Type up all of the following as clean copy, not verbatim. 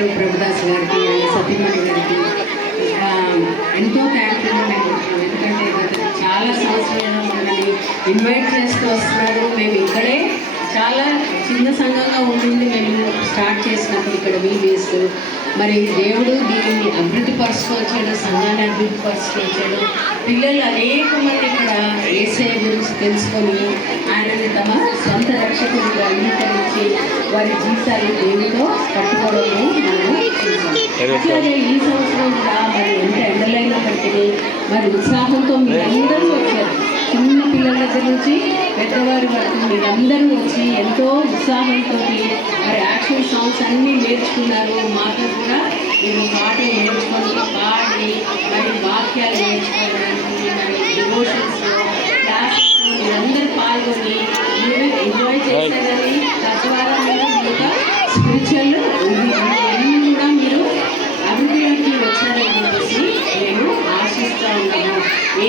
గారు ప్రభుదాస్ గారికి అండ్ సతీమణి గారికి ఎంతో థ్యాంక్ఫుల్గా మేము ఉంటున్నాం. ఎందుకంటే చాలా సంవత్సరాలు మనల్ని ఇన్వైట్ చేస్తూ వస్తున్నారు. మేము ఇక్కడే చాలా చిన్న సంఘంగా ఉంటుంది మేము స్టార్ట్ చేసినప్పుడు ఇక్కడ వీబీఎస్. మరి దేవుడు దీనిని అభివృద్ధిపరుస్తూ వచ్చాడు, సంఘాన్ని అభివృద్ధిపరుస్తూ వచ్చాడు. పిల్లలు అనేక మంది ఇక్కడ యేసయ్య గురించి తెలుసుకొని ఆయనని తమ సొంత రక్షకుడిగా అంగీకరించి వారి జీవితాలు దేవుడితో కట్టుకోవడము మనము చూసాం. అట్లాగే ఈ సంవత్సరం కూడా మరి ఎంత ఎండలైనప్పటికీ మరి ఉత్సాహంతో మీరందరూ వచ్చారు. చిన్న పిల్లల దగ్గర నుంచి పెద్దవారి వరకు మీరందరూ వచ్చి ఎంతో ఉత్సాహంతో మరి యాక్షన్ సాంగ్స్ అన్నీ నేర్చుకున్నారు. మాతో కూడా మీరు పాటలు నేర్చుకొని పాడి మరి వాక్యాలు నేర్చుకోవడానికి మరి డివోషన్స్లో క్లాసెస్లో మీరందరూ పాల్గొని మీరు ఎంజాయ్ చేశారని తద్వారా మీరు యొక్క స్పిరిచువల్ అన్నీ కూడా మీరు అభివృద్ధిలోకి వచ్చారని చెప్పేసి నేను ఆశిస్తూ ఉన్నాను.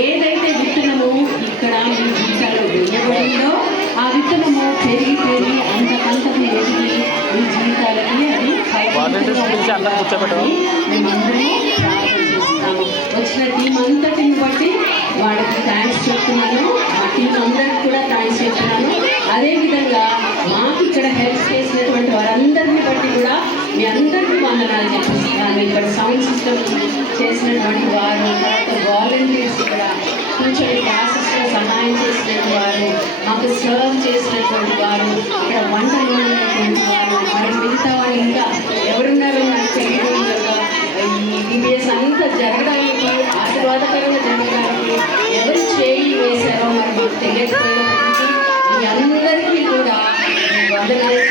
ఏదైతే విత్తనము ఇక్కడ మీ జీవితాల్లో వేయబడిందో ఆ విత్తనము పెరిగి పెరిగి అంతకంతకు ఎదిగి మీ జీవితాలకి అది మేమందరూ ప్రార్థన చేస్తున్నాము. వచ్చిన టీం అంతటిని బట్టి వాళ్ళకి థ్యాంక్స్ చెప్తున్నాను. మా టీం అందరికి కూడా థ్యాంక్స్ చెప్తున్నాను. అదేవిధంగా మాకు ఇక్కడ హెల్ప్ చేసినటువంటి వారందరినీ బట్టి కూడా మీ అందరికీ వందనాలు చెప్పిస్తున్నాను. ఇక్కడ సౌండ్ సిస్టమ్ చేసినటువంటి వారు, తర్వాత వాలంటీర్స్ ఇక్కడ కూర్చొని క్లాసెస్లో సహాయం చేసినటువంటి వారు, మాకు సర్వ్ చేసినటువంటి వారు, ఇక్కడ వంటలు ఉన్నటువంటి వారు, మరి మిగతా వాళ్ళు ఇంకా ఎవరున్నారో నాకు తెలియదు. ఈ వీబీఎస్ అంతా జరగడానికి ఆశీర్వాదకరంగా జరగడానికి ఎవరు చేయి వేశారో మరి మాకు తెలియకపోయినప్పటికీ మీ అందరికీ కూడా వందనాలు